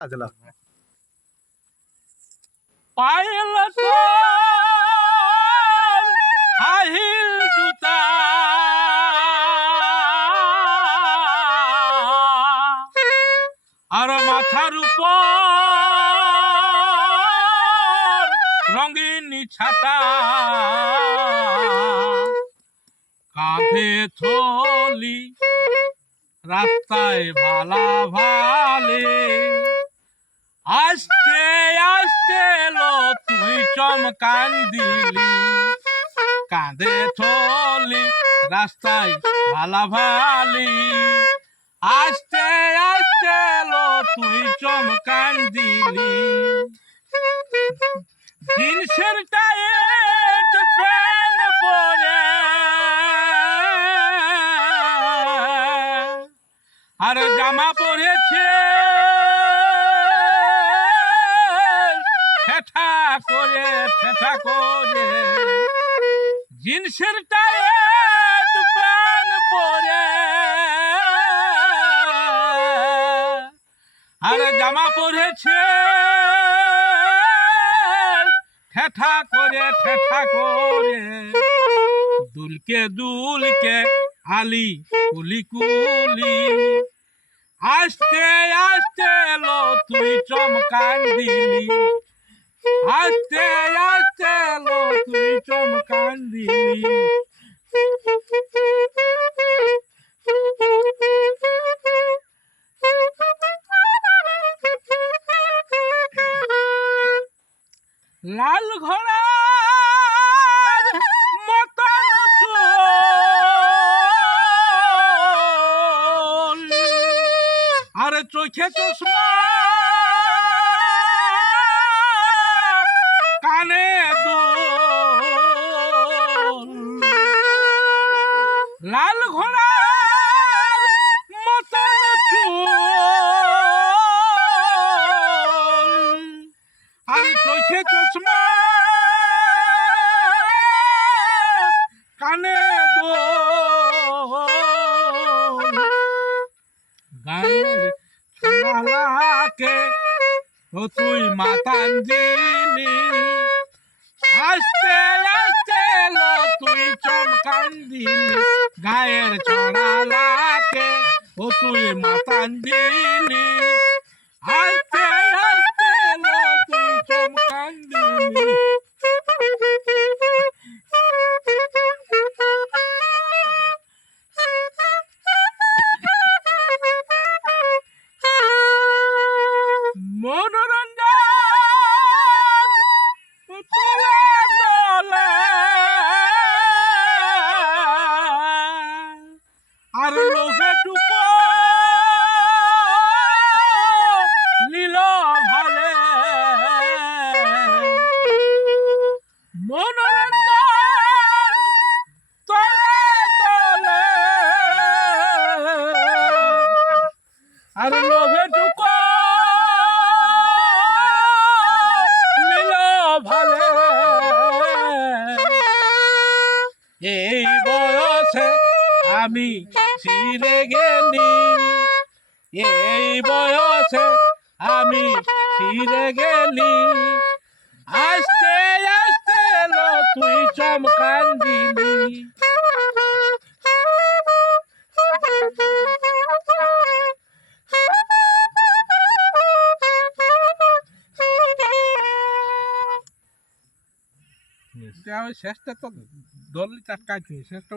আজলা পায়েল তো হাহিল জুতা আর মাথার উপর রঙিন ছাতা কাঁধে থলি রাস্তায় ভালা ভালে আস্তে আস্তে লো তুই চমকান দিলি কাঁধে থলি রাস্তায় ভালা ভালি আস্তে আস্তে লো তুই চমকান দিলি জিন্সের টাইট প্যান্ট পরে আর জামা পরেছে ঠেঠা করে জিন্সের টাইট প্যান্ট পরে আর জামা পরেছে ঠেঠা করে দুলকে আলি কুলি কুলি আস্তে আস্তে লো তুই চমকান দিলি আস্তে আস্তে লো তুই চমকান দিলি লাল ঘোড়ার মতন চুল আর চোখে চশমা কানে দুল লাল ঘোড়ার মতন চুল আর চোখে চশমা কানে দোল গায়ের ছড়ালাকে ও তুই মাতান দিলি আস্তে আস্তে লো তুই চমকান দিলি গায়ের ছড়ালাকে ও তুই মাতান দিলি আস্তে আস্তে লো তুই চমকান দিলি মনোরঞ্জন তোলে তোলে আর লোভে টুকো নীল ভালে মনোরঞ্জন তোলে তোলে আর লোভে টুকো ভালে এই বয়সে আমি ছিঁড়ে গেলি এই বয়সে আমি ছিঁড়ে গেলি আস্তে আস্তে লো তুই চমকান দিলি শেষটা তো দল টাকা শেষটা